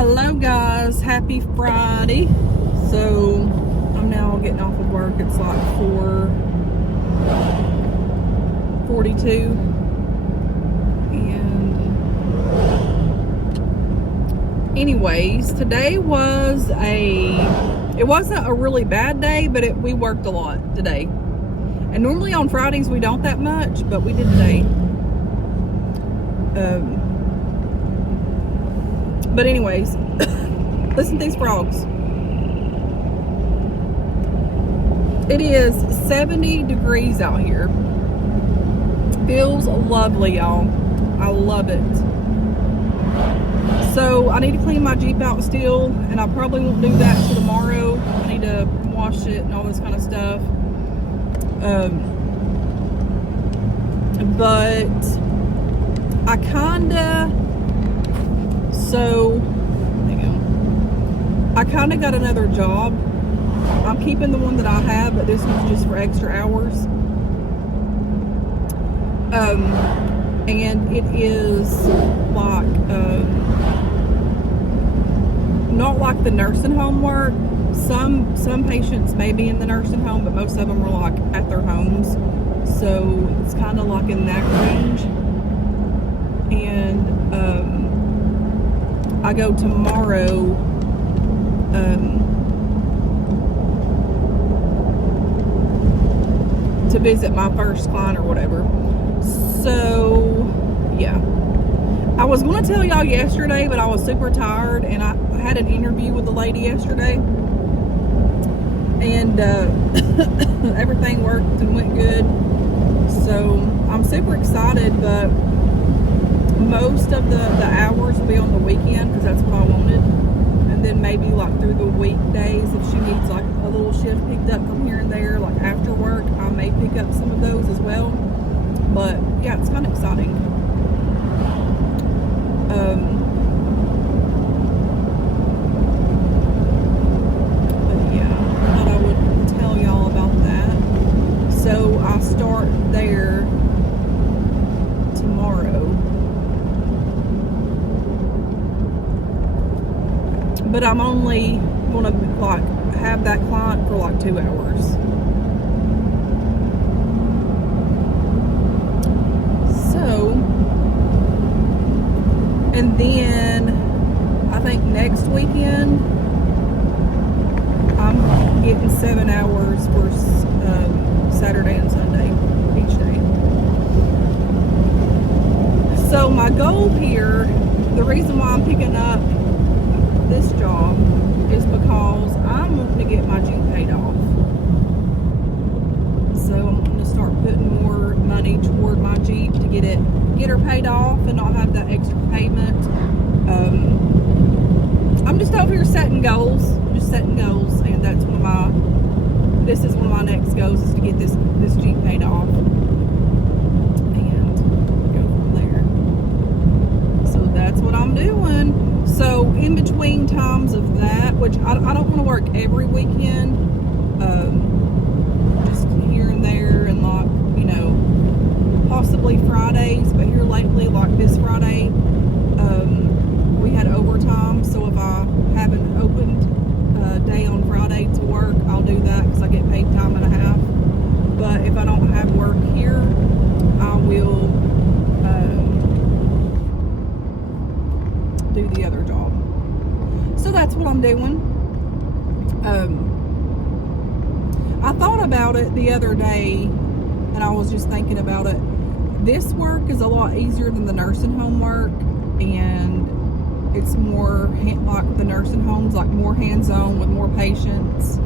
Hello guys, happy Friday. So I'm now getting off of work. It's like 4:42 and anyways, today was it wasn't a really bad day, but we worked a lot today. And normally on Fridays we don't that much, but we did today. But anyways, listen to these frogs. It is 70 degrees out here. Feels lovely, y'all. I love it. So I need to clean my Jeep out still, and I probably won't do that till tomorrow. I need to wash it and all this kind of stuff. But I kinda got another job. I'm keeping the one that I have, but this one's just for extra hours. And it is like not like the nursing home work. Some patients may be in the nursing home, but most of them are like at their homes. So it's kind of like in that range. And I go tomorrow to visit my first client or whatever. So yeah, I was going to tell y'all yesterday, but I was super tired, and I had an interview with the lady yesterday, and everything worked and went good. So I'm super excited, but most of the hours will be on the weekend because that's what I wanted. And then maybe like through the weekdays, if she needs like a little shift picked up from here and there, like after work, I may pick up some of those as well. But yeah, it's kind of exciting. But yeah, I thought I would tell y'all about that. So I start there tomorrow. But I'm only gonna like have that client for like 2 hours. So, and then I think next weekend I'm getting 7 hours for Saturday and Sunday each day. So my goal here, the reason why I'm picking up this job is because I'm wanting to get my Jeep paid off. So I'm going to start putting more money toward my Jeep to get her paid off and not have that extra payment. I'm just over here setting goals. And that's this is one of my next goals, is to get this Jeep paid off and go from there. So that's what I'm doing. So in between times of that, which I don't want to work every weekend, just here and there, and like, possibly Fridays, but here lately, like this Friday, we had overtime, so if I have an opened day on Friday to work, I'll do that because I get paid time and a half. But if I don't have work here, I will do the other job. So that's what I'm doing. I thought about it the other day, and I was just thinking about it. This work is a lot easier than the nursing home work, and it's more like the nursing homes, like more hands-on with more patients,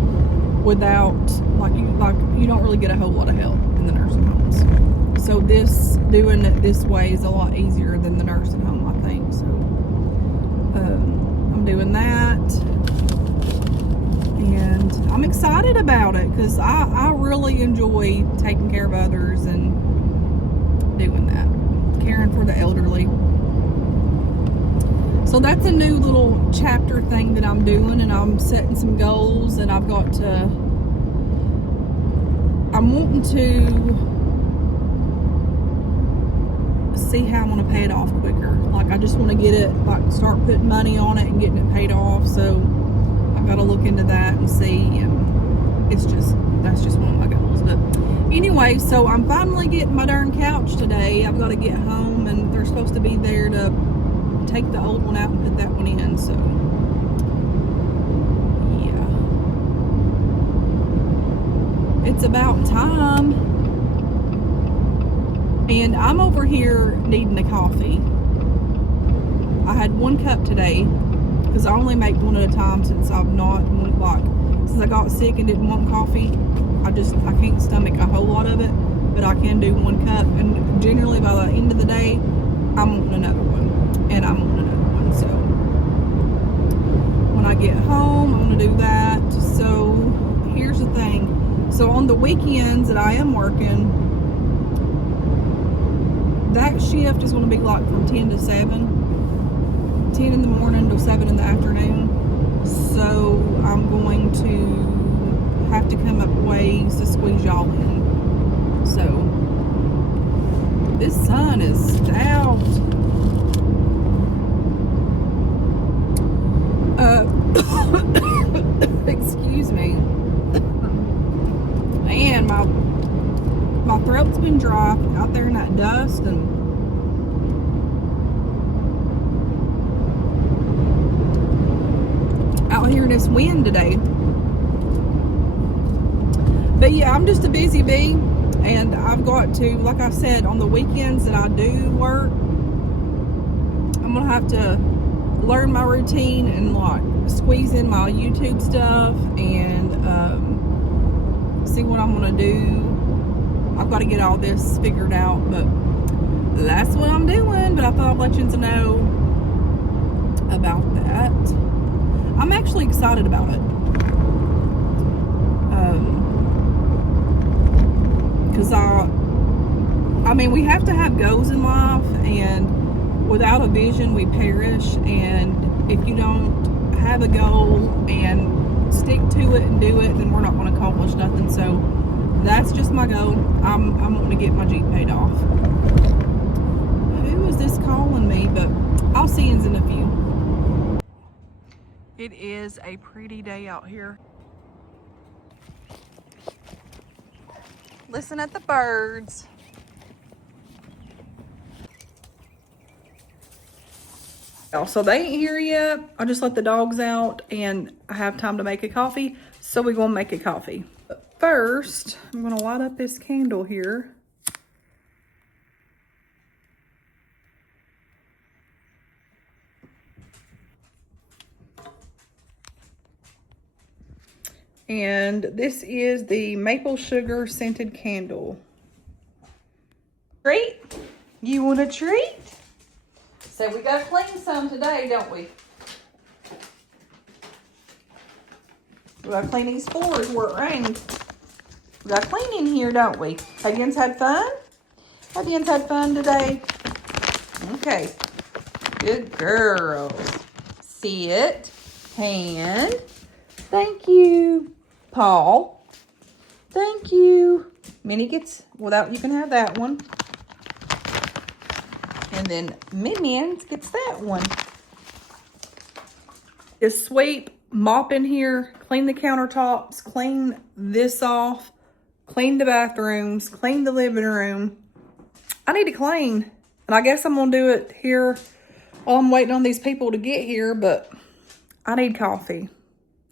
without you don't really get a whole lot of help in the nursing homes. So doing it this way is a lot easier than the nursing home, I think. So I'm doing that, and I'm excited about it because I really enjoy taking care of others and doing that, caring for the elderly. So that's a new little chapter thing that I'm doing, and I'm setting some goals, and I'm wanting to see how I want to pay it off quicker. Like, I just want to get it, like, start putting money on it and getting it paid off. So I've got to look into that and see. And that's just one of my goals. But anyway, so I'm finally getting my darn couch today. I've got to get home, and they're supposed to be there to take the old one out and put that one in. So yeah, it's about time. And I'm over here needing a coffee. I had 1 cup today because I only make one at a time since I've not, since I got sick and didn't want coffee. I can't stomach a whole lot of it, but I can do 1 cup. And generally by the end of the day, I'm wanting another one. And I'm wanting another one. So when I get home, I'm going to do that. So here's the thing. So on the weekends that I am working, that shift is going to be like from 10 to 7. 10 in the morning to 7 in the afternoon. So I'm going to have to come up with ways to squeeze y'all in. So this sun is out. Excuse me. Man, my throat's been dry out there in that dust, and out here in this wind today. But yeah, I'm just a busy bee, and I've got to, like I said, on the weekends that I do work, I'm gonna have to learn my routine and like squeeze in my YouTube stuff and see what I'm gonna do. I've got to get all this figured out, but that's what I'm doing. But I thought I'd let you know about that. I'm actually excited about it. Because I mean, we have to have goals in life, and without a vision, we perish. And if you don't have a goal and stick to it and do it, then we're not going to accomplish nothing. So that's just my goal. I'm wanting to get my Jeep paid off. Who is this calling me? But I'll see you in a few. It is a pretty day out here. Listen at the birds. So they ain't here yet. I just let the dogs out and I have time to make a coffee. So we're gonna make a coffee. But first, I'm gonna light up this candle here. And this is the maple sugar scented candle. Treat? You want a treat? So we gotta clean some today, don't we? We gotta clean these floors where it rained. We gotta clean in here, don't we? Have you had fun? Have you had fun today? Okay. Good girls. Sit. Hand. Thank you. Paw. Thank you. Minnie gets, without, you can have that one. And then Minions gets that one. Just sweep, mop in here, clean the countertops, clean this off, clean the bathrooms, clean the living room. I need to clean. And I guess I'm going to do it here while I'm waiting on these people to get here, but I need coffee.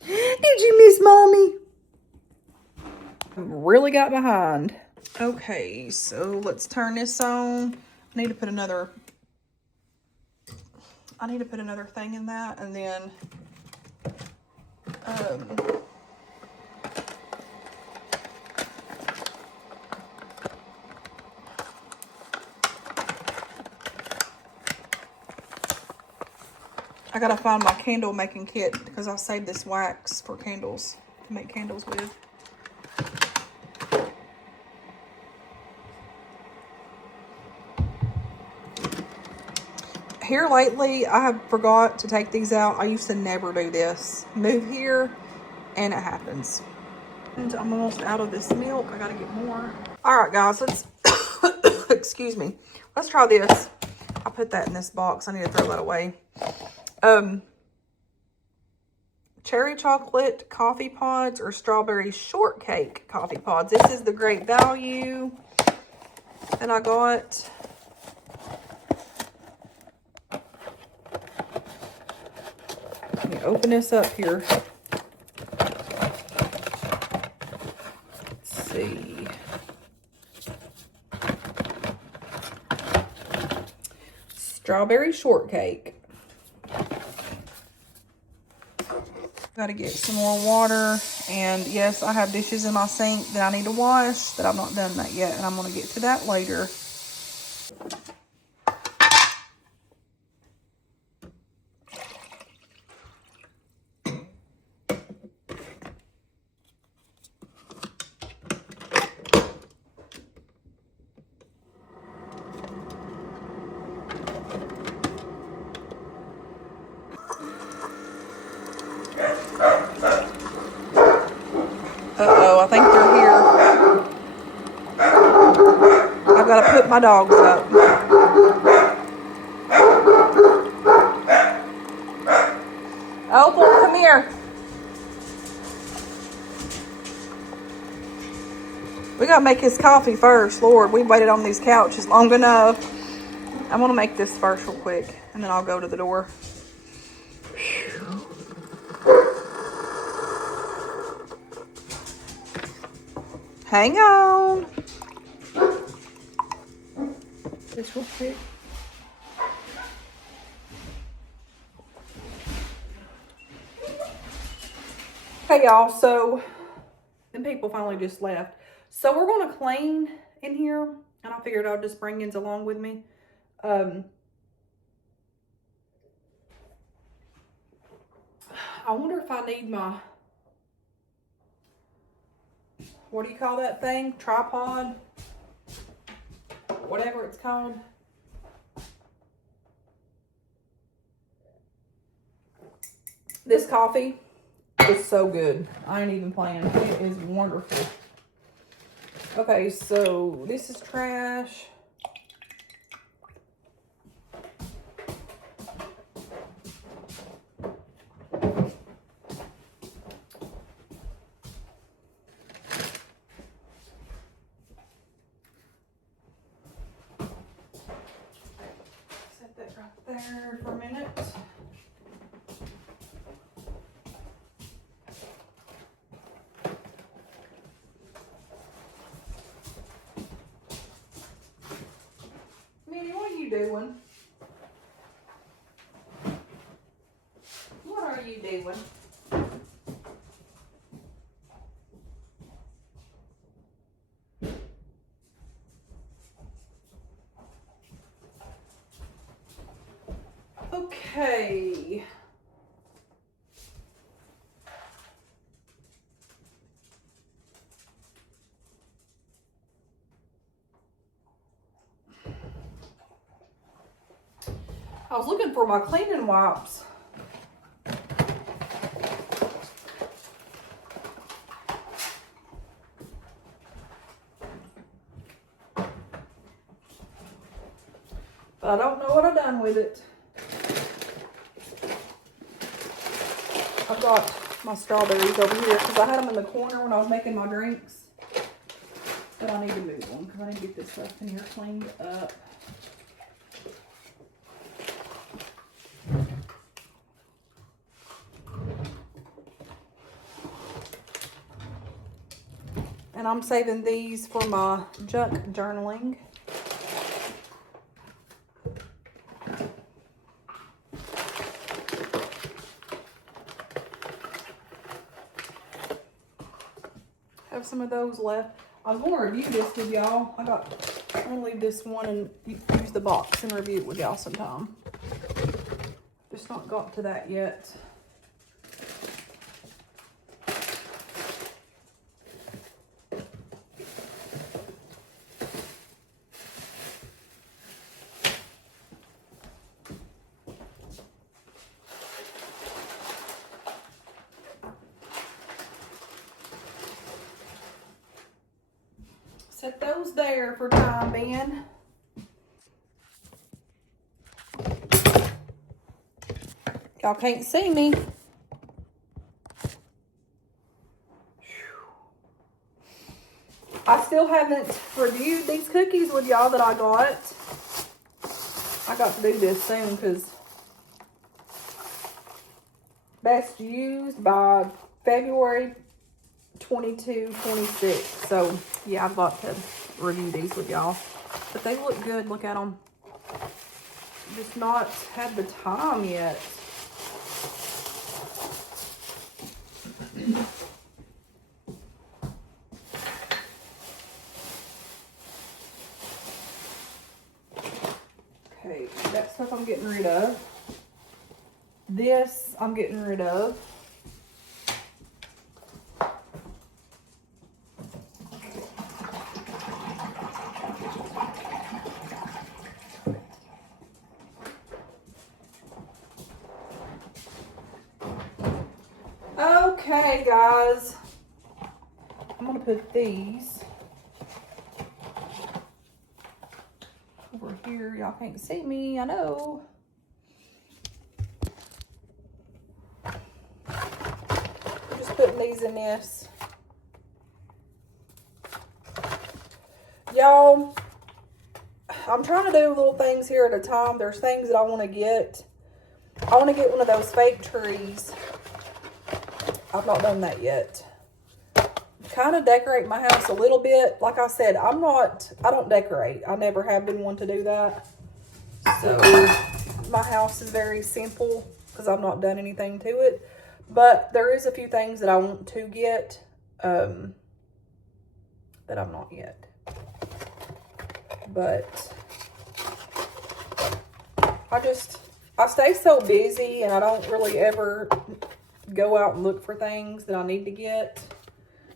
Did you miss Mommy? Really got behind. Okay, so let's turn this on. I need to put another thing in that, and then I gotta find my candle making kit because I saved this wax for candles to make candles with. Here lately, I have forgot to take these out. I used to never do this. Move here, and it happens. And I'm almost out of this milk. I gotta get more. All right, guys, let's excuse me. Let's try this. I'll put that in this box. I need to throw that away. Cherry chocolate coffee pods or strawberry shortcake coffee pods. This is the great value that I got. Let me open this up here. Let's see. Strawberry shortcake. Got to get some more water, and yes, I have dishes in my sink that I need to wash that I've not done that yet, and I'm going to get to that later. Uh-oh, I think they're here. I've got to put my dogs up. Opal, come here. We got to make his coffee first. Lord, we waited on these couches long enough. I'm going to make this first real quick, and then I'll go to the door. Hang on. This real quick. Okay, y'all. So, then people finally just left. So we're going to clean in here, and I figured I'd just bring Yins along with me. I wonder if I need my, what do you call that thing? Tripod? Whatever it's called. This coffee is so good. I ain't even playing. It is wonderful. Okay, so this is trash. Set that right there for a minute. Minnie, what are you doing? What are you doing? Okay. I was looking for my cleaning wipes. But I don't know what I've done with it. I've got my strawberries over here because I had them in the corner when I was making my drinks. But I need to move them because I need to get this stuff in here cleaned up. And I'm saving these for my junk journaling. Have some of those left. I was going to review this with y'all. I'm going to leave this one and use the box and review it with y'all sometime. Just not got to that yet. Set those there for time being. Y'all can't see me. I still haven't reviewed these cookies with y'all that I got. I got to do this soon because best used by February 22, 26. So, yeah, I'd like to review these with y'all. But they look good. Look at them. Just not had the time yet. Okay, that stuff I'm getting rid of. This I'm getting rid of. Okay, guys. I'm gonna put these over here. Y'all can't see me, I know. I'm just putting these in this. Y'all, I'm trying to do little things here at a time. There's things that I want to get. I want to get one of those fake trees. I've not done that yet. Kind of decorate my house a little bit. Like I said, I don't decorate. I never have been one to do that. So my house is very simple because I've not done anything to it. But there is a few things that I want to get that I'm not yet. But I stay so busy and I don't really ever go out and look for things that I need to get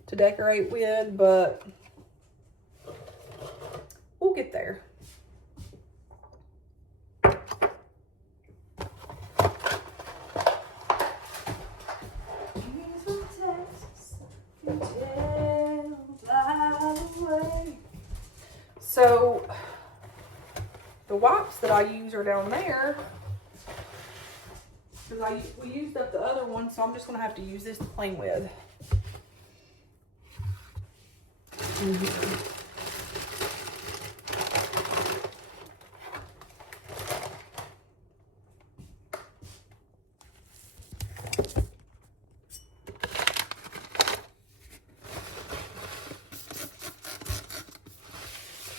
to decorate with, but we'll get there. So the wipes that I use are down there because we used up the other one, so I'm just gonna have to use this to clean with.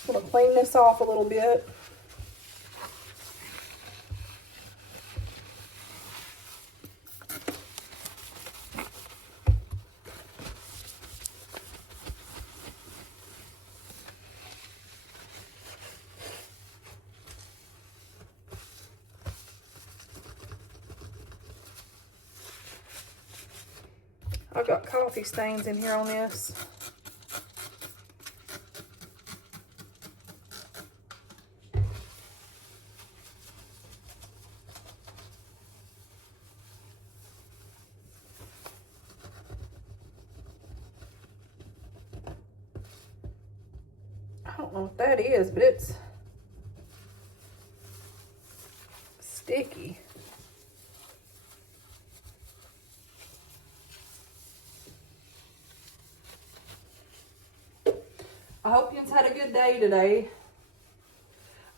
I'm gonna clean this off a little bit. I've got coffee stains in here on this. I don't know what that is, but it's sticky. I hope you've had a good day today.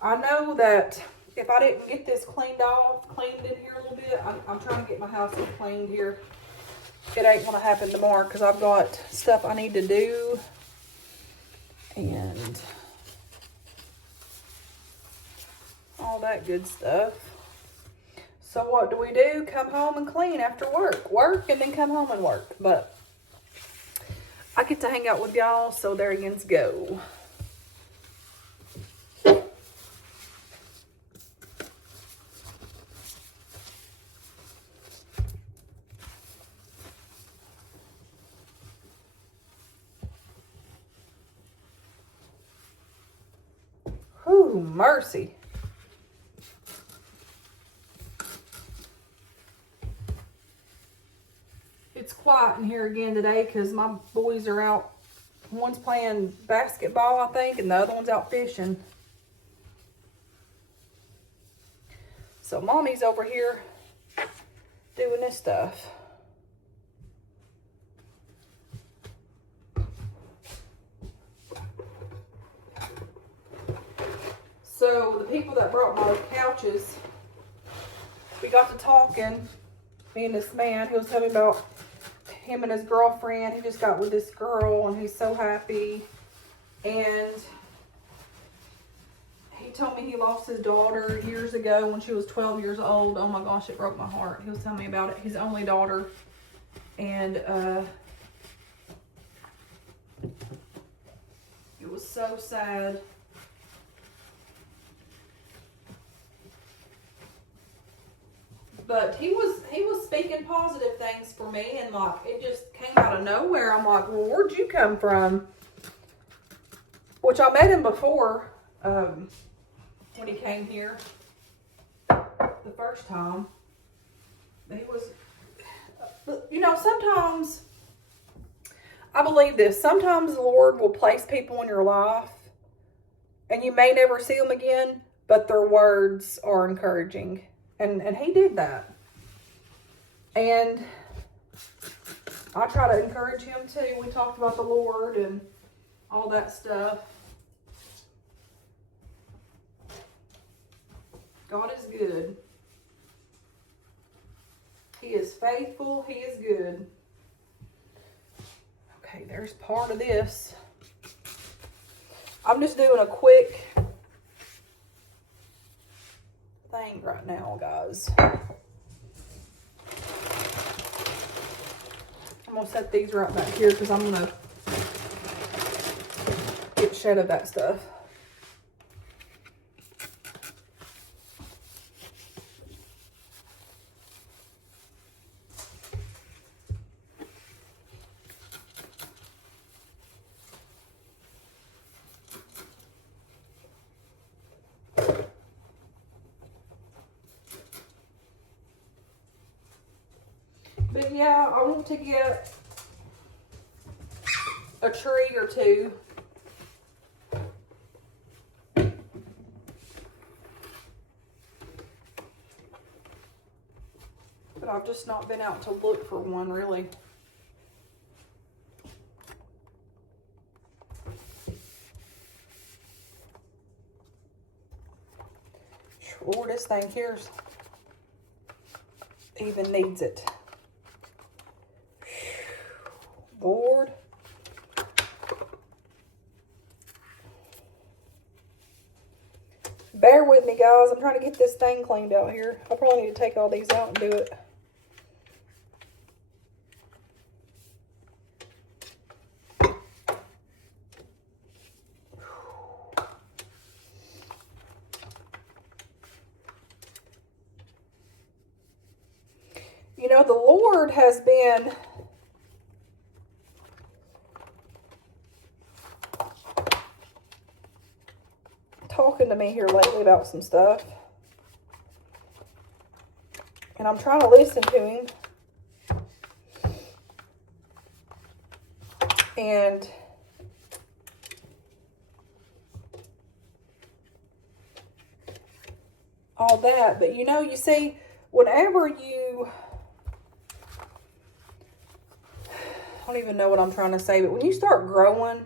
I know that if I didn't get this cleaned in here a little bit, I'm trying to get my house cleaned here. It ain't gonna happen tomorrow because I've got stuff I need to do. And all that good stuff. So what do? Come home and clean after work. Work and then come home and work. But I get to hang out with y'all, so there yins go. Whew, mercy. It's quiet in here again today because my boys are out. One's playing basketball, I think, and the other one's out fishing. So Mommy's over here doing this stuff. So the people that brought my couches, we got to talking, me and this man, he was telling me about him and his girlfriend. He just got with this girl and he's so happy. And he told me he lost his daughter years ago when she was 12 years old. Oh my gosh, it broke my heart. He was telling me about it, his only daughter. And it was so sad. But he was speaking positive things for me, and like it just came out of nowhere. I'm like, well, where'd you come from? Which I met him before when he came here the first time. He was, you know, sometimes I believe this. Sometimes the Lord will place people in your life, and you may never see them again, but their words are encouraging. And he did that. And I try to encourage him too. We talked about the Lord and all that stuff. God is good. He is faithful. He is good. Okay, there's part of this. I'm just doing a quick thing right now, guys. I'm gonna set these right back here because I'm gonna get shed of that stuff. But yeah, I want to get a tree or two. But I've just not been out to look for one, really. Sure, this thing here's even needs it. Lord. Bear with me, guys. I'm trying to get this thing cleaned out here. I probably need to take all these out and do it. You know, the Lord has been talking to me here lately about some stuff, and I'm trying to listen to him, and all that. But you know, you see, whenever you, I don't even know what I'm trying to say, but when you start growing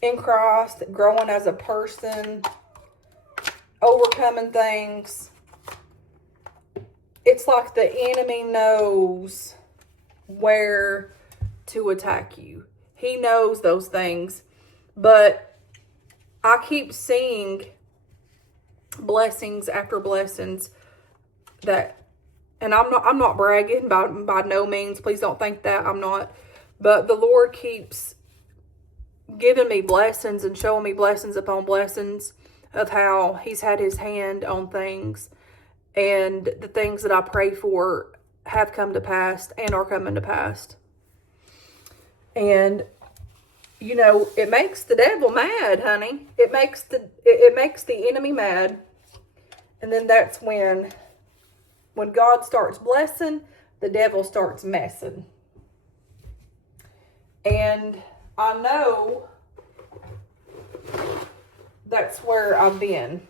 in Christ, growing as a person, overcoming things, it's like the enemy knows where to attack you. He knows those things. But I keep seeing blessings after blessings that, and I'm not bragging by no means. Please don't think that I'm not. But the Lord keeps giving me blessings and showing me blessings upon blessings of how he's had his hand on things, and the things that I pray for have come to pass and are coming to pass. And you know, it makes the devil mad, honey. It makes the enemy mad. And then that's when God starts blessing, the devil starts messing. And I know that's where I've been.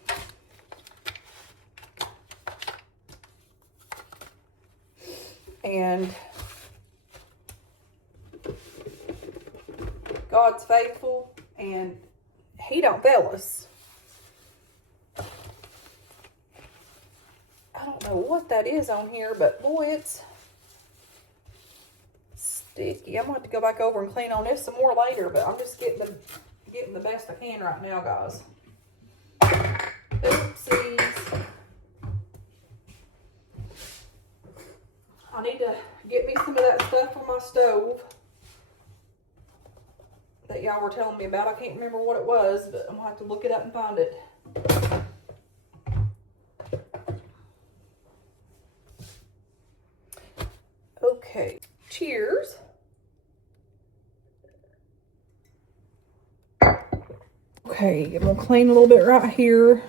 and God's faithful, and He don't fail us. I don't know what that is on here, but boy, it's sticky. I'm going to have to go back over and clean on this some more later, but I'm just getting the best I can right now, guys. Oopsies. I need to get me some of that stuff on my stove that y'all were telling me about. I can't remember what it was, but I'm going to have to look it up and find it. Okay, cheers. Okay, I'm going to clean a little bit right here.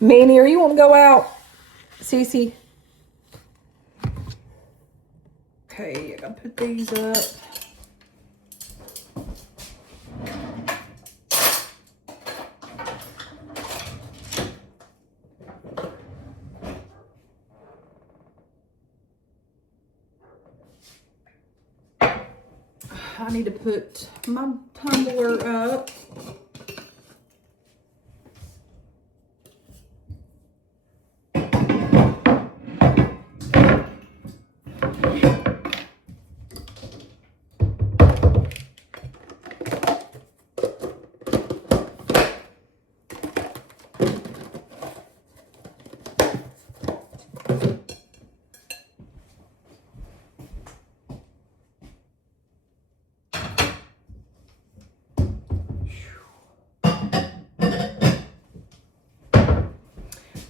Manny, are you want to go out? Cece? Okay, I gotta put these up. I need to put my tumbler up.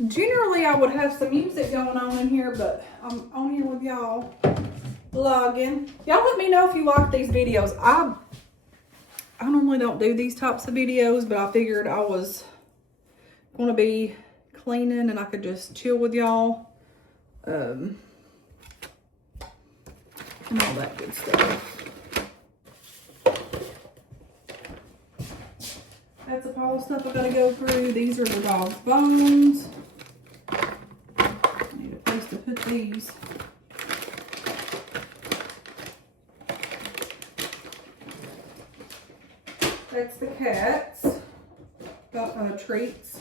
Generally, I would have some music going on in here, but I'm on here with y'all vlogging. Y'all let me know if you like these videos. I normally don't do these types of videos, but I figured I was going to be cleaning and I could just chill with y'all. And all that good stuff. That's all the stuff I gotta go through. These are the dog's bones. I need a place to put these. That's the cats. Got treats.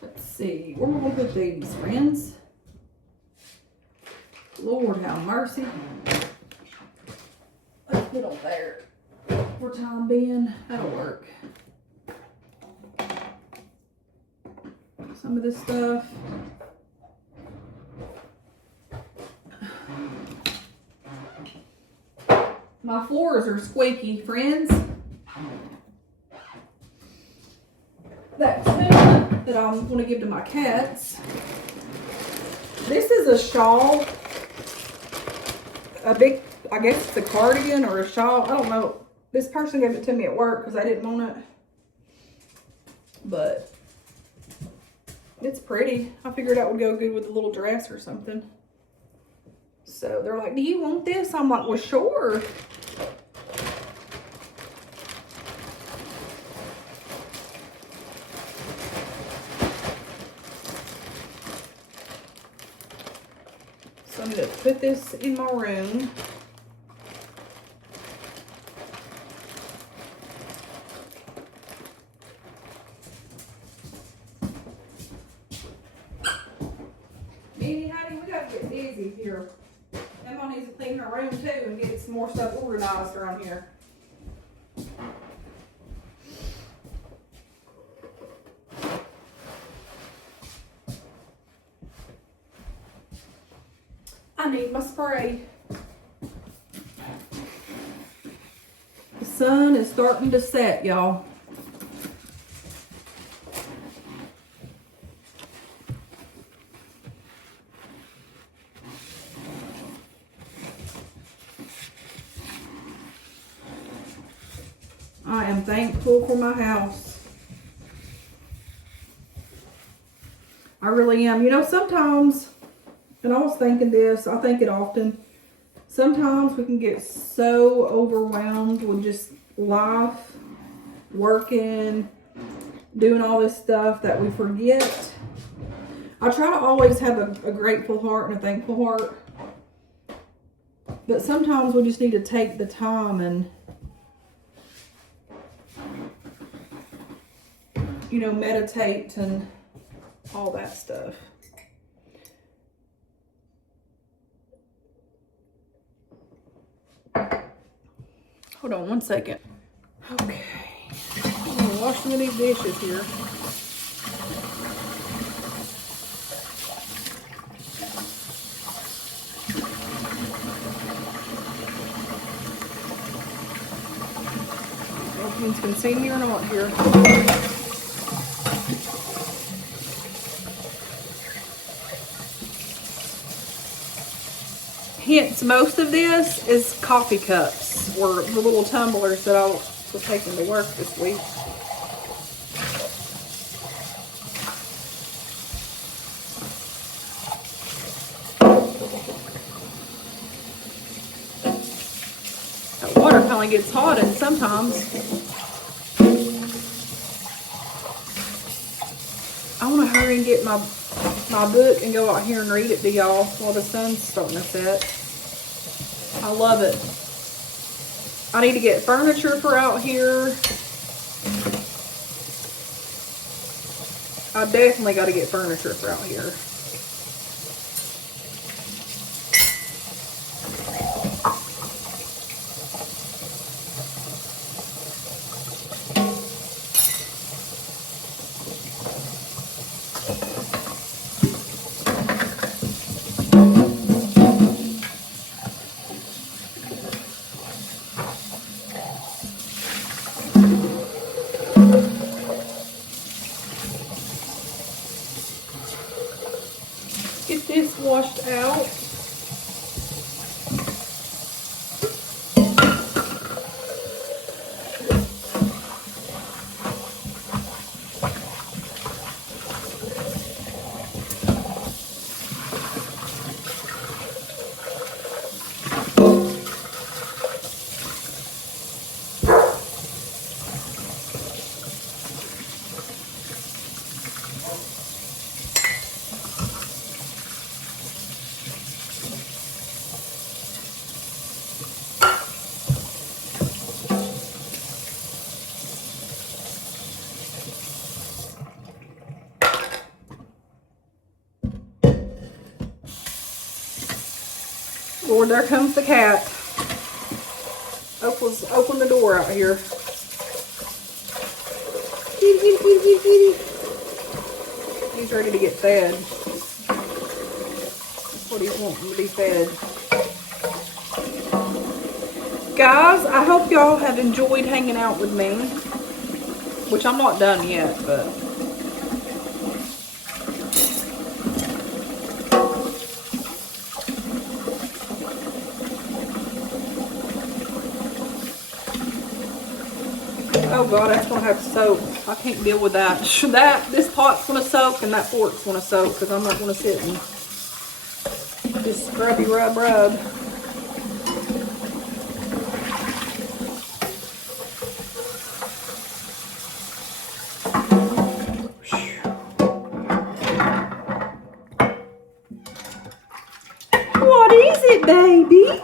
Let's see, where am I gonna put these, friends? Lord have mercy. Let's put them there for time being. That'll work. Some of this stuff. My floors are squeaky, friends. That tuna that I'm going to give to my cats. This is a shawl. A big, I guess it's a cardigan or a shawl. I don't know. This person gave it to me at work because I didn't want it. But it's pretty. I figured that would go good with a little dress or something. So they're like, do you want this? I'm like, well, sure. So I'm going to put this in my room. Minnie, honey, we got to get busy here. Emma needs to clean her room too and get some more stuff organized around here. I need my spray. The sun is starting to set, y'all. I am thankful for my house. I really am. You know, sometimes, and I was thinking this, I think it often, sometimes we can get so overwhelmed with just life, working, doing all this stuff that we forget. I try to always have a grateful heart and a thankful heart. But sometimes we just need to take the time and, you know, meditate and all that stuff. Hold on one second. Okay. I'm gonna wash some of these dishes here. You can see me or not here. Hence, most of this is coffee cups or the little tumblers that I was taking to work this week. That water kind of gets hot, and sometimes I want to hurry and get my book and go out here and read it to y'all while the sun's starting to set. I love it. I need to get furniture for out here. I definitely got to get furniture for out here. Get this washed out. Lord, there comes the cat. Open the door out here. Kitty, kitty, kitty, kitty, kitty. He's ready to get fed. That's what he's wanting to be fed. Guys, I hope y'all have enjoyed hanging out with me. Which I'm not done yet, but... Oh God, that's gonna have to soak. I can't deal with that. This pot's gonna soak and that fork's gonna soak because I'm not gonna sit and just scrubby rub. What is it, baby?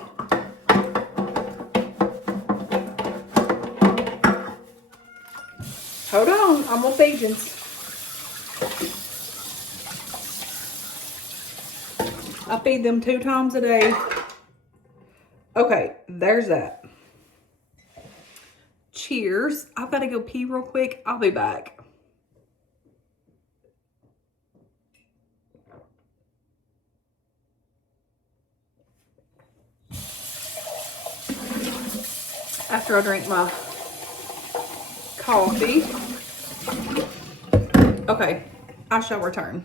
Hold on, I'm on pigeons. I feed them 2 times a day. Okay, there's that. Cheers. I've got to go pee real quick. I'll be back. After I drink my coffee. Okay, I shall return.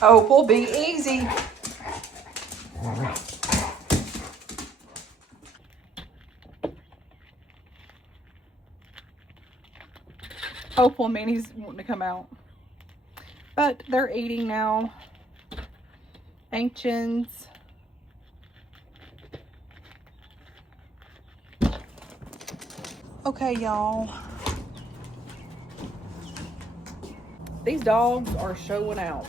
Opal, be easy. Opal and Minnie's wanting to come out. But they're eating now. Ancients. Okay, y'all. These dogs are showing out.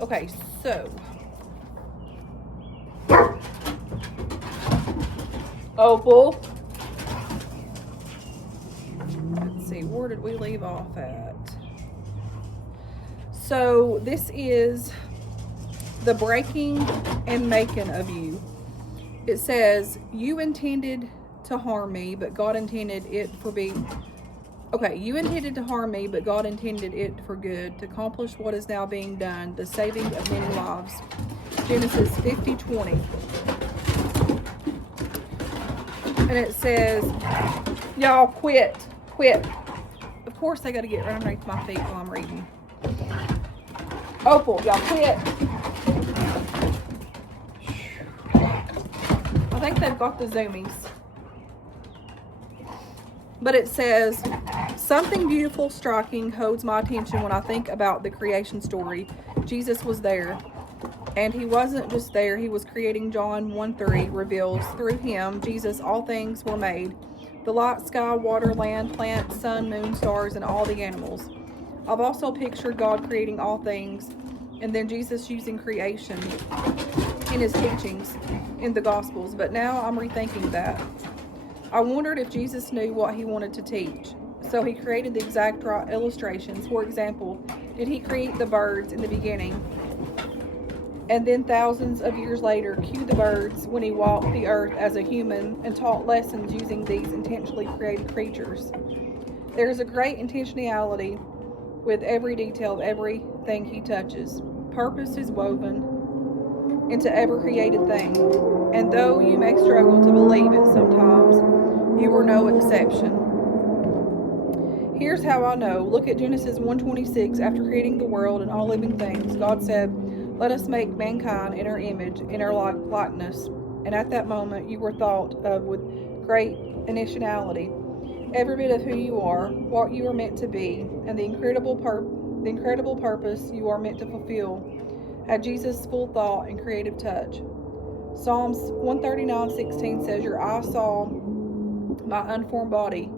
Okay, so. Opal. Let's see, where did we leave off at? So this is the breaking and making of you. It says, you intended to harm me, but God intended it for you intended to harm me, but God intended it for good, to accomplish what is now being done, the saving of many lives. Genesis 50:20. And it says, y'all quit. Of course they got to get right underneath my feet while I'm reading. Opal, y'all quit. I think they've got the zoomies. But it says, something beautiful, striking holds my attention when I think about the creation story. Jesus was there. And he wasn't just there, he was creating. John 1:3 reveals, through him, Jesus, all things were made. The light, sky, water, land, plants, sun, moon, stars, and all the animals. I've also pictured God creating all things, and then Jesus using creation in his teachings in the Gospels. But now I'm rethinking that. I wondered if Jesus knew what he wanted to teach. So he created the exact right illustrations. For example, did he create the birds in the beginning? And then thousands of years later, cue the birds when he walked the earth as a human and taught lessons using these intentionally created creatures. There is a great intentionality with every detail of everything he touches. Purpose is woven into every created thing. And though you may struggle to believe it sometimes, you are no exception. Here's how I know. Look at Genesis 1:26. After creating the world and all living things, God said, let us make mankind in our image, in our likeness. And at that moment, you were thought of with great intentionality. Every bit of who you are, what you are meant to be, and the incredible purpose you are meant to fulfill, had Jesus' full thought and creative touch. Psalms 139:16 says, your eye saw my unformed body.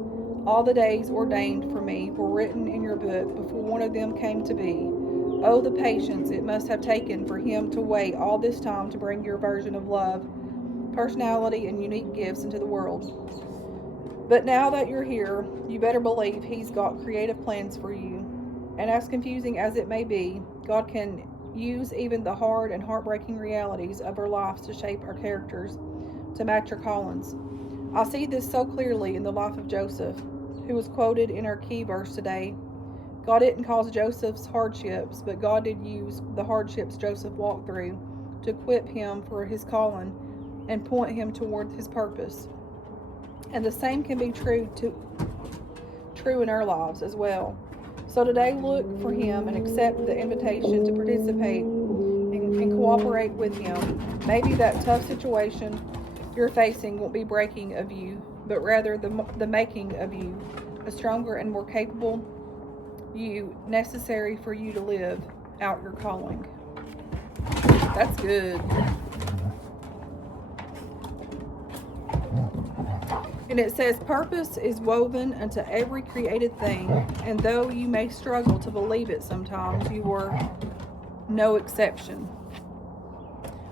All the days ordained for me were written in your book before one of them came to be. Oh, the patience it must have taken for him to wait all this time to bring your version of love, personality, and unique gifts into the world. But now that you're here, you better believe he's got creative plans for you. And as confusing as it may be, God can use even the hard and heartbreaking realities of our lives to shape our characters, to match our callings. I see this so clearly in the life of Joseph, who was quoted in our key verse today. God didn't cause Joseph's hardships, but God did use the hardships Joseph walked through to equip him for his calling and point him toward his purpose. And the same can be true in our lives as well. So today, look for him and accept the invitation to participate and cooperate with him. Maybe that tough situation you're facing won't be breaking of you, but rather the making of you, a stronger and more capable you, necessary for you to live out your calling. That's good. And it says, purpose is woven into every created thing, and though you may struggle to believe it sometimes, you were no exception.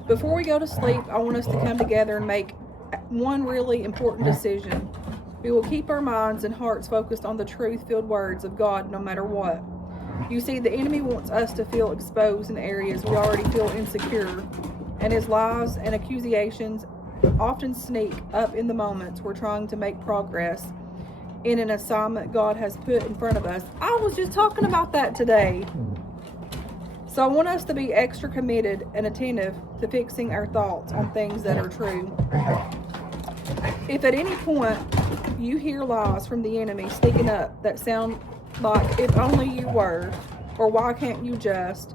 Before we go to sleep, I want us to come together and make one really important decision. We will keep our minds and hearts focused on the truth-filled words of God no matter what. You see, the enemy wants us to feel exposed in areas we already feel insecure, and his lies and accusations often sneak up in the moments we're trying to make progress in an assignment God has put in front of us. I was just talking about that today. So I want us to be extra committed and attentive to fixing our thoughts on things that are true. If at any point you hear lies from the enemy sneaking up that sound like if only you were, or why can't you just,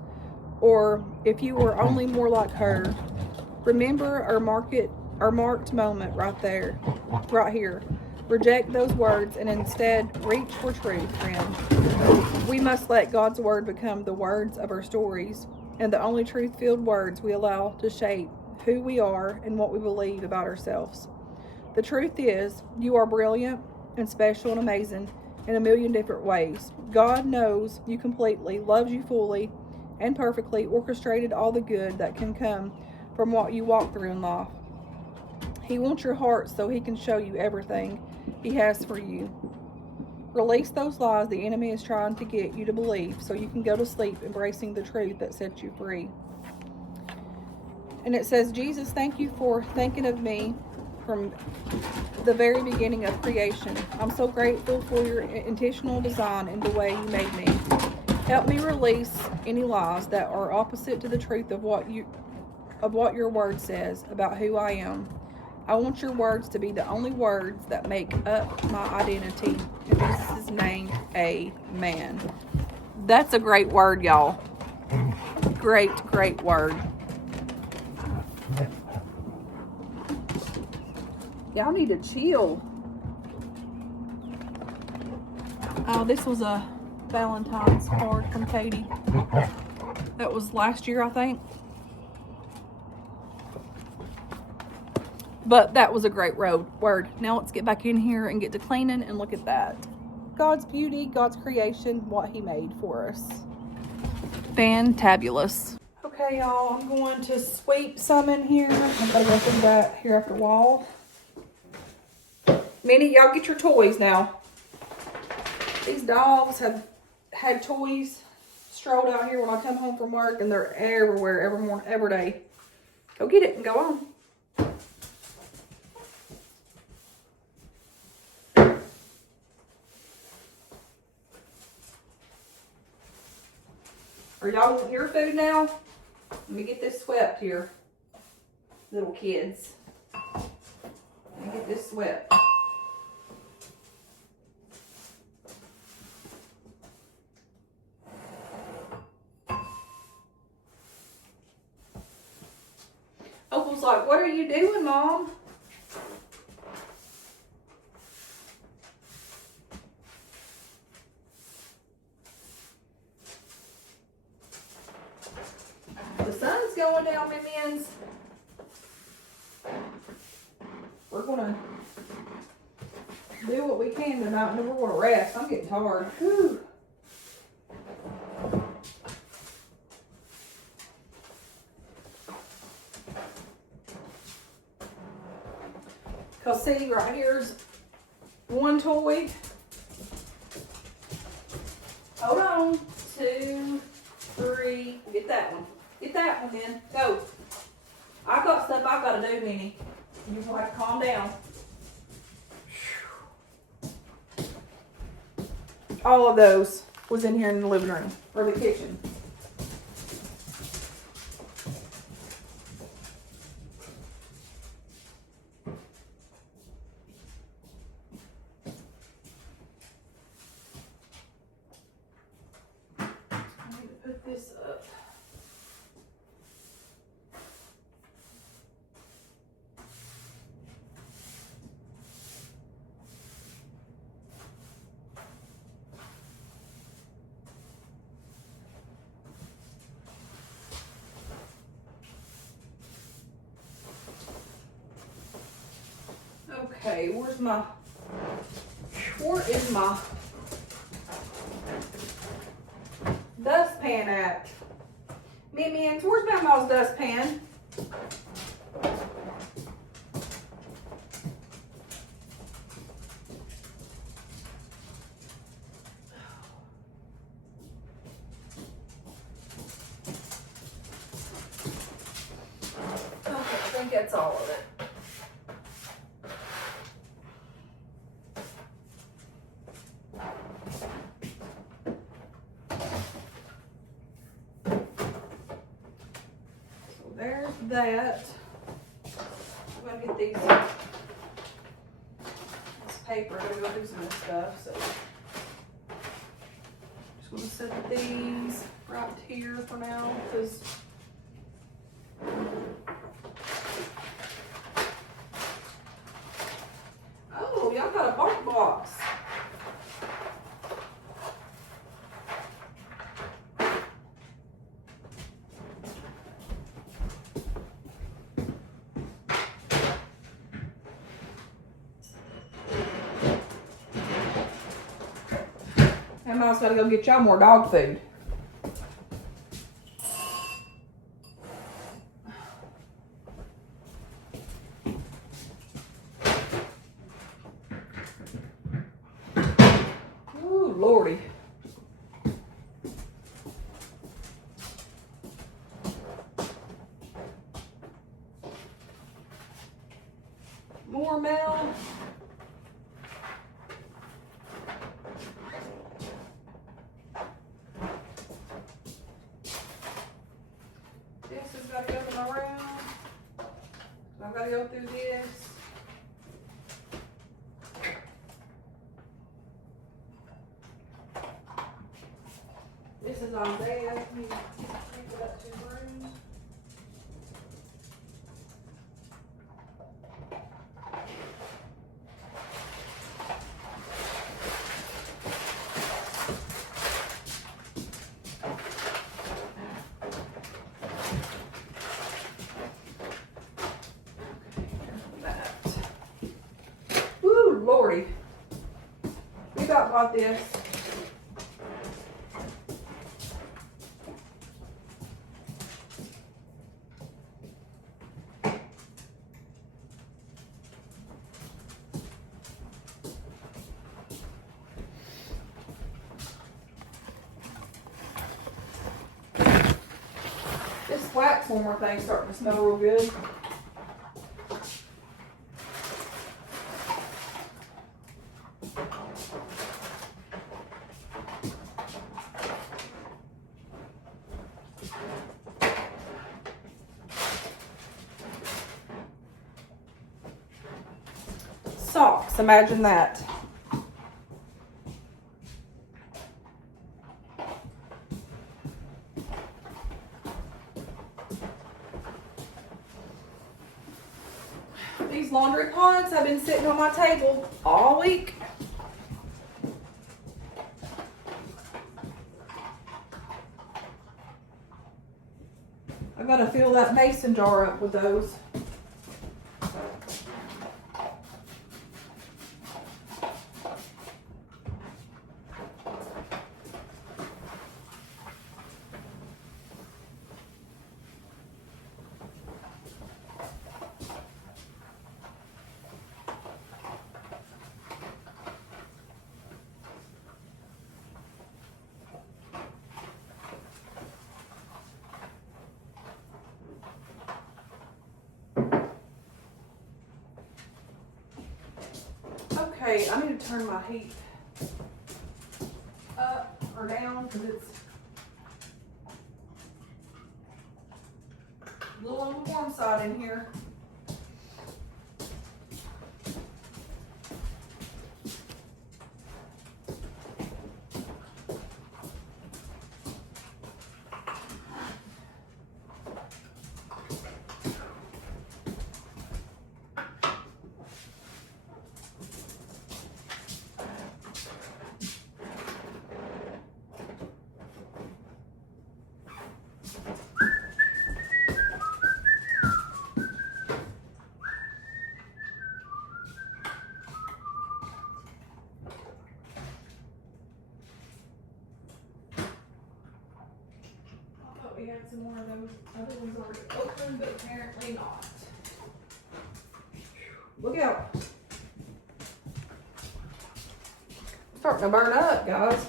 or if you were only more like her. Remember our marked moment right there, right here. Reject those words and instead reach for truth, friend. We must let God's word become the words of our stories and the only truth-filled words we allow to shape who we are and what we believe about ourselves. The truth is, you are brilliant and special and amazing in a million different ways. God knows you completely, loves you fully and perfectly, orchestrated all the good that can come from what you walk through in life. He wants your heart so he can show you everything he has for you. Release those lies the enemy is trying to get you to believe so you can go to sleep embracing the truth that sets you free. And it says, Jesus, thank you for thinking of me from the very beginning of creation. I'm so grateful for your intentional design and the way you made me. Help me release any lies that are opposite to the truth of what your word says about who I am. I want your words to be the only words that make up my identity. In Jesus' name, amen. That's a great word, y'all. Great, great word. Y'all need to chill. Oh, this was a Valentine's card from Katie. That was last year, I think. But that was a great word. Now let's get back in here and get to cleaning and look at that. God's beauty, God's creation, what he made for us. Fantabulous. Okay, y'all, I'm going to sweep some in here. I'm going to go through that here after a while. Minnie, y'all get your toys now. These dogs have had toys strolled out here when I come home from work, and they're everywhere, every day. Go get it and go on. Are y'all wanting your food now? Let me get this swept here. Little kids. Let me get this swept. Opal's like, what are you doing, Mom? The sun's going down, Minions. We're gonna do what we can tonight, and then we're gonna rest. I'm getting tired. Whew. Cause see, right here's one toy. Hold on. 2, 3. Get that one. Get that one then. Go. I've got stuff I've got to do, Minnie. You will have to calm down. All of those was in here in the living room or the kitchen. I need to put this up. Okay, where is my dustpan at? Minions, where's Mama's dustpan? Okay, I think that's all of it. There's that. I'm gonna get this paper. I'm gonna go through some of this stuff. So just gonna set these right here for now because oh, y'all got a bark box. I might as well go get y'all more dog food. Ooh, Lordy. More melon. This has got to go in my room. I've got to go through this. This is on there. Let me take it up to the room. Woo, Lordy. We about bought this. This wax warmer thing's starting to smell real good. Socks, imagine that. These laundry pods have been sitting on my table all week. I gotta fill that mason jar up with those. Okay, I need to turn my heat up or down because it's a little on the warm side in here. We had some more of those other ones already open, but apparently not. Look out. It's starting to burn up, guys.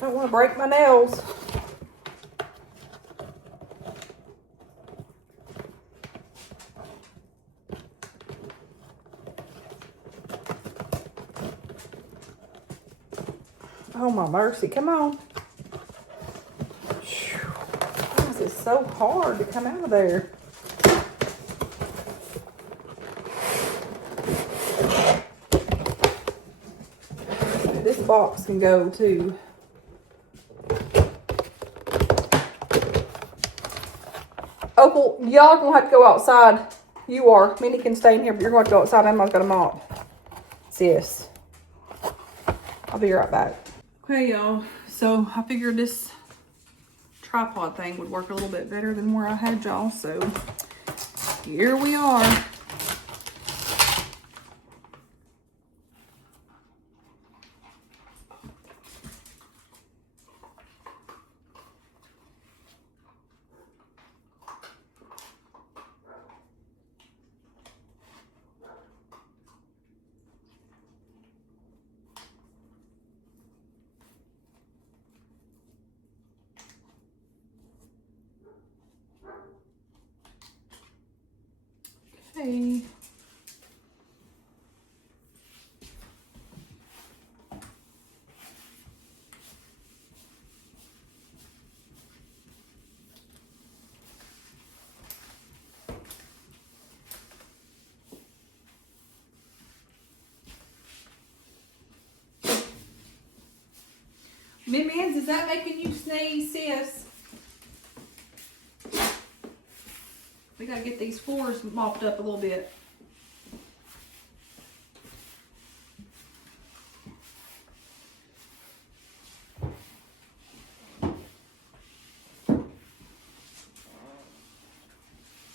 Don't want to break my nails. Oh my mercy, come on. so hard to come out of there. This box can go too. Opal, y'all gonna have to go outside. You are. Minnie can stay in here, but you're going to go outside. Emma's got a mop. Sis. I'll be right back. Okay, y'all. So I figured this tripod thing would work a little bit better than where I had y'all. So here we are. Okay. Mims, is that making you sneeze, sis? We gotta get these floors mopped up a little bit.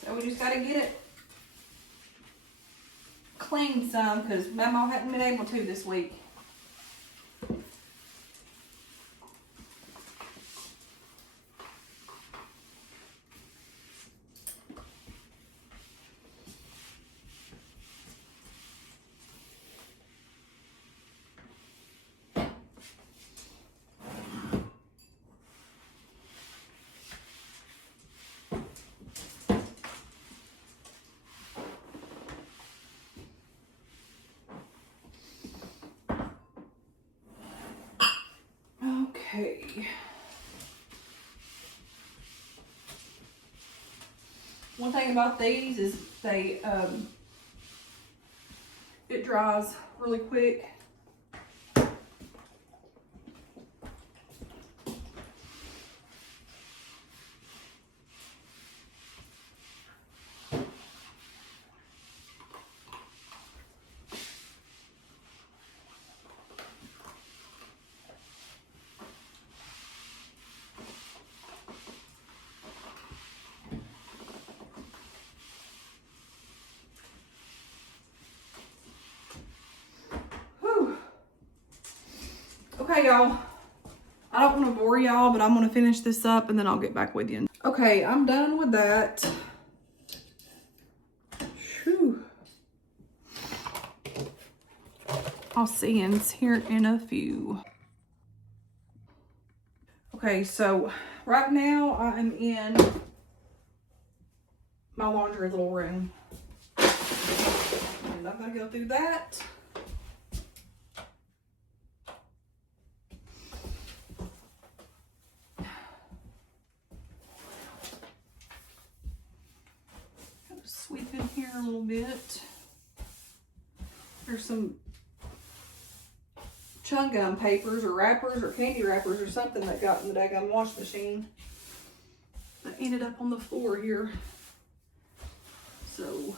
So we just gotta get it cleaned some because Mama hadn't been able to this week. Okay. One thing about these is they it dries really quick. Okay, y'all. I don't want to bore y'all, but I'm going to finish this up and then I'll get back with you. Okay, I'm done with that. Whew. I'll see you here in a few. Okay, so right now I am in my laundry little room. And I'm going to go through that. Sweep in here a little bit. There's some chewing gum papers or wrappers or candy wrappers or something that got in the daggone wash machine that ended up on the floor here. So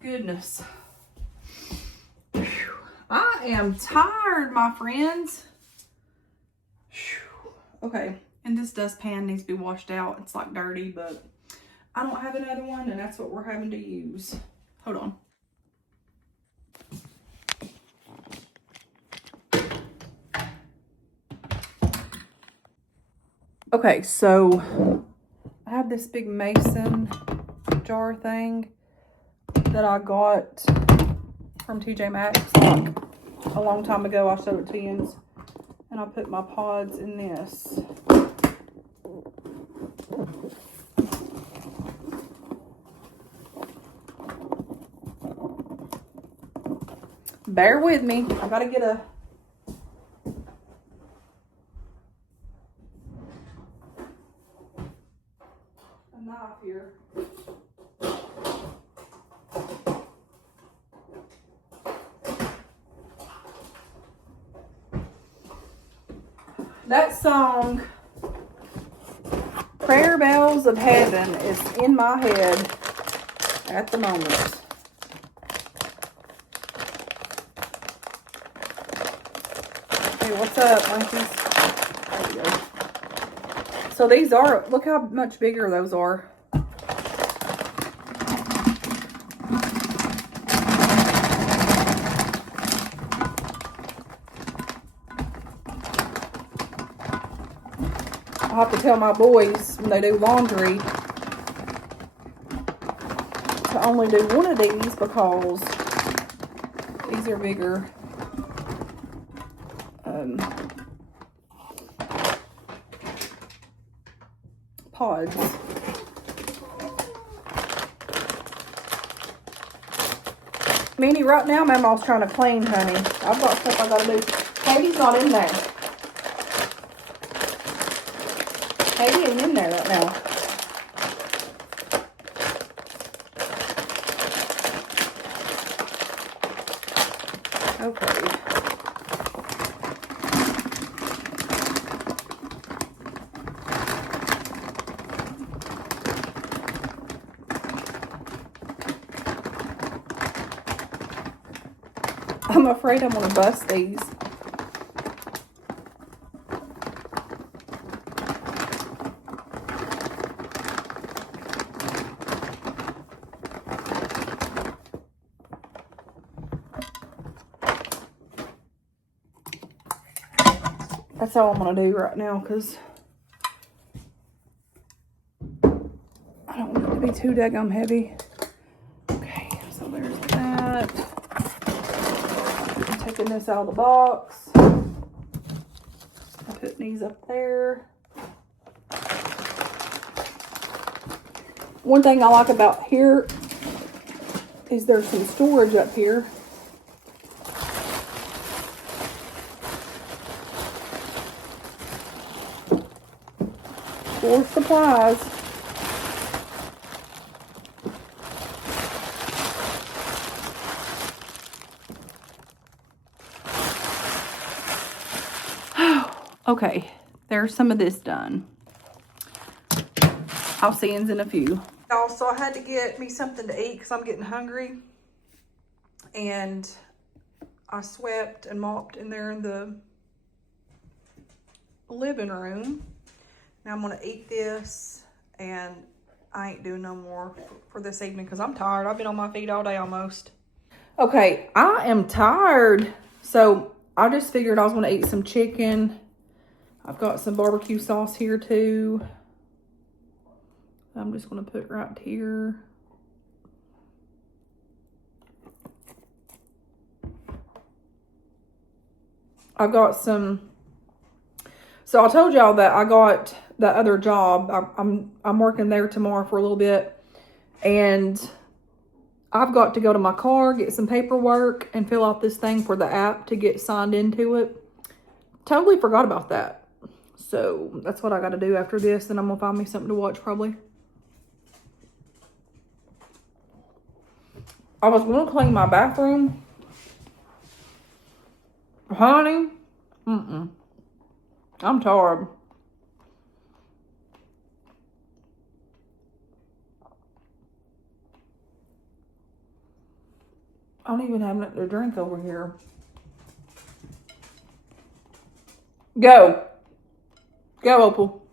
goodness. Whew. I am tired, my friends. Whew. Okay, and this dustpan needs to be washed out. It's like dirty, but I don't have another one, and that's what we're having to use. Hold on. Okay, so I have this big mason jar thing that I got from TJ Maxx like a long time ago. I showed it to you, and I put my pods in this. Bear with me. I gotta get a knife here. That song, Prayer Bells of Heaven, is in my head at the moment. Hey, what's up, monkeys? There we go. So these are, look how much bigger those are. I'll have to tell my boys when they do laundry to only do one of these because these are bigger. Pods. Minnie, right now, Mama's trying to clean, honey. I've got stuff I gotta do. Katie's not in there. Katie ain't in there right now. Okay. I'm afraid I'm gonna bust these. That's all I'm gonna do right now because I don't want it to be too daggum heavy. Okay, so there's that. I'm taking this out of the box. I'm putting these up there. One thing I like about here is there's some storage up here. For supplies. Okay, there's some of this done. I'll see you in a few. Also, I had to get me something to eat because I'm getting hungry. And I swept and mopped in there in the living room. Now I'm gonna eat this and I ain't doing no more for this evening because I'm tired. I've been on my feet all day almost. Okay, I am tired. So I just figured I was gonna eat some chicken. I've got some barbecue sauce here too. I'm just gonna put right here. I got some, so I told y'all that I got the other job. I'm working there tomorrow for a little bit, and I've got to go to my car, get some paperwork, and fill out this thing for the app to get signed into it. Totally forgot about that. So that's what I got to do after this, and I'm gonna find me something to watch probably. I was gonna clean my bathroom. Honey, I'm tired. I don't even have nothing to drink over here. Go. Go, Opal.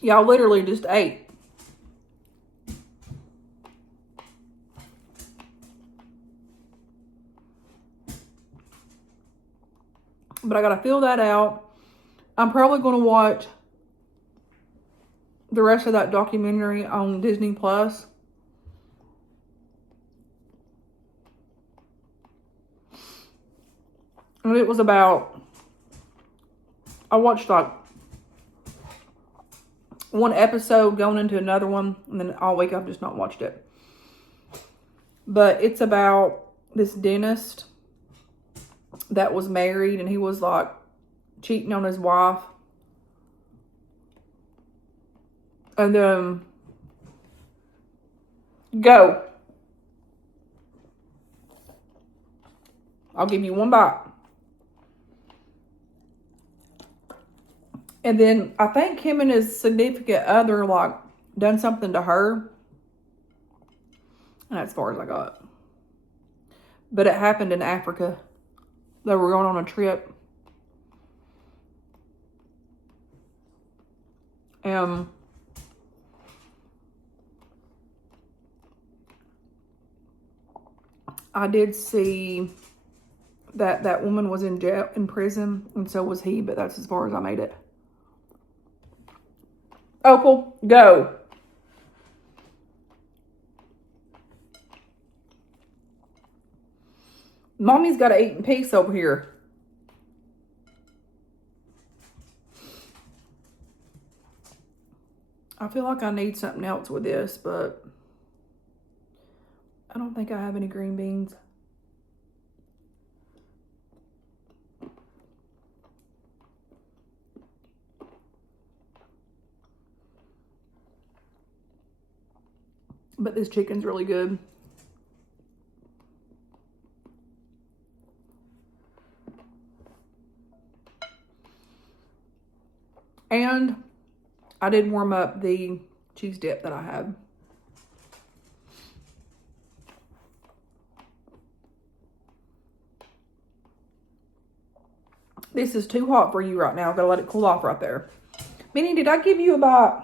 Y'all literally just ate. But I got to fill that out. I'm probably going to watch the rest of that documentary on Disney Plus. And it was about, I watched like one episode going into another one, and then all week I've just not watched it. But it's about this dentist that was married, and he was like cheating on his wife. And go. I'll give you one bite. And then I think him and his significant other like done something to her. And that's as far as I got. But it happened in Africa. They were going on a trip. I did see that woman was in jail, in prison, and so was he, but that's as far as I made it. Opal, go. Mommy's got to eat in peace over here. I feel like I need something else with this, but I don't think I have any green beans. But this chicken's really good. And I did warm up the cheese dip that I have. This is too hot for you right now. I've got to let it cool off right there. Minnie, did I give you a bite?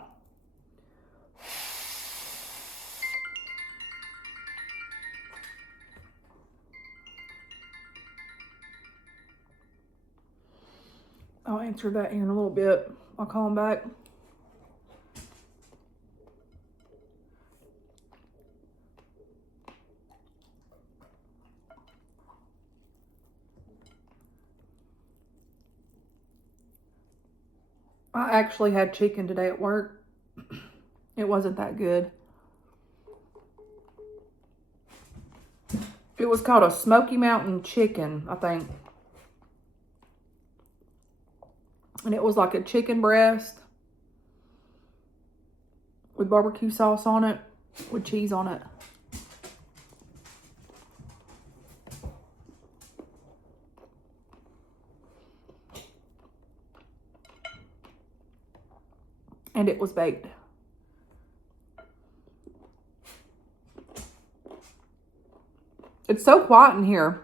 I'll answer that here in a little bit. I'll call him back. I actually had chicken today at work. It wasn't that good. It was called a Smoky Mountain chicken, I think. And it was like a chicken breast with barbecue sauce on it, with cheese on it. And it was baked. It's so quiet in here.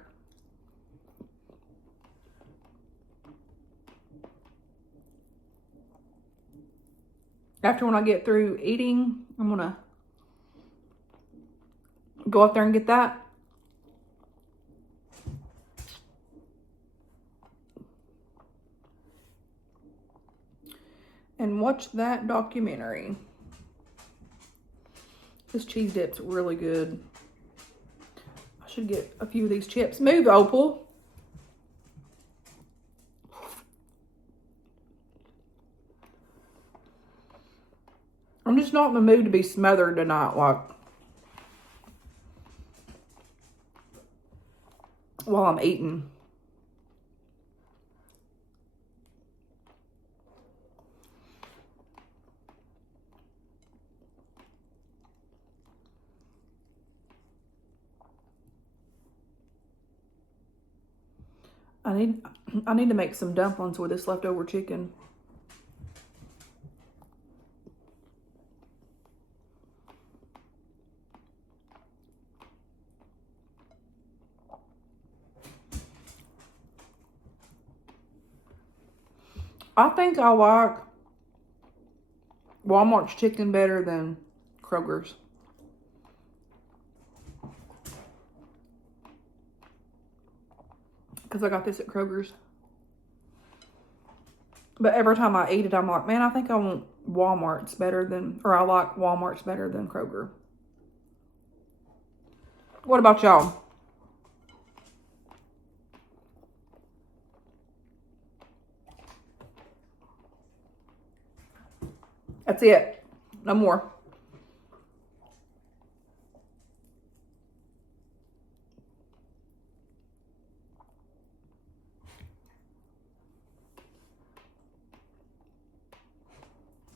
After when I get through eating, I'm gonna go up there and get that. And watch that documentary. This cheese dip's really good. I should get a few of these chips. Move, Opal. I'm just not in the mood to be smothered tonight, like, while I'm eating. I need to make some dumplings with this leftover chicken. I think I like Walmart's chicken better than Kroger's. Because I got this at Kroger's. But every time I eat it, I'm like, man, I think I want Walmart's better than, or I like Walmart's better than Kroger. What about y'all? That's it. No more.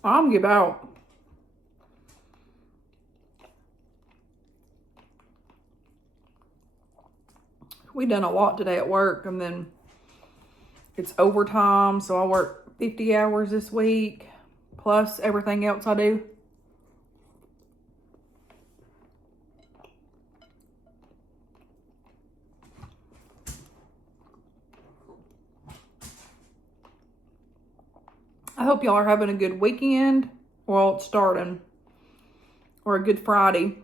I'm give out. We done a lot today at work, and then it's overtime, so I work 50 hours this week, plus everything else I do. I hope y'all are having a good weekend. Well, it's starting. Or a good Friday.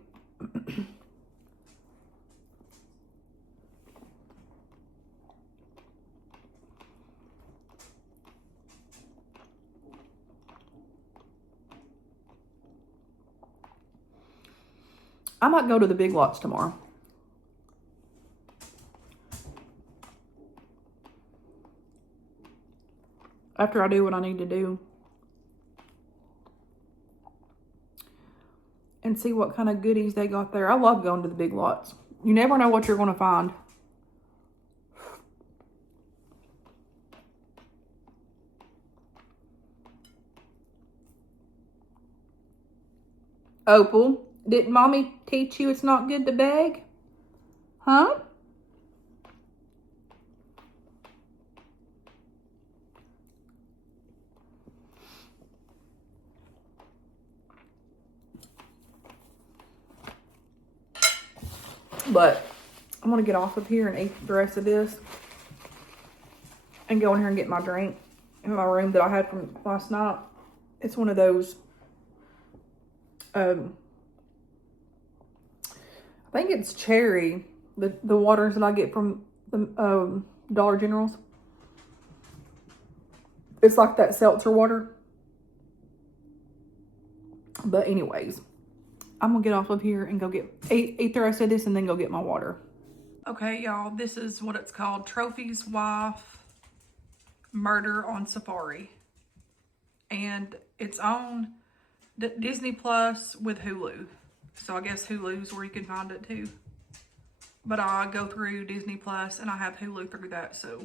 I might go to the Big Lots tomorrow. After I do what I need to do. And see what kind of goodies they got there. I love going to the Big Lots. You never know what you're going to find. Opal, didn't Mommy teach you it's not good to beg? Huh? But I'm going to get off of here and eat the rest of this. And go in here and get my drink in my room that I had from last night. It's one of those, I think it's cherry, the waters that I get from the Dollar Generals. It's like that seltzer water. But anyways, I'm gonna get off of here and go eat the rest of this and then go get my water. Okay, y'all, this is what it's called. Trophy's Wife Murder on Safari. And it's on Disney Plus with Hulu. So I guess Hulu's where you can find it too. But I go through Disney Plus and I have Hulu through that, so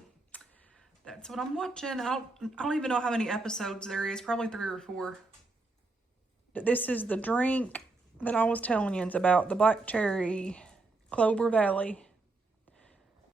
that's what I'm watching. I don't even know how many episodes there is, probably 3 or 4. This is the drink that I was telling you about, the black cherry Clover Valley.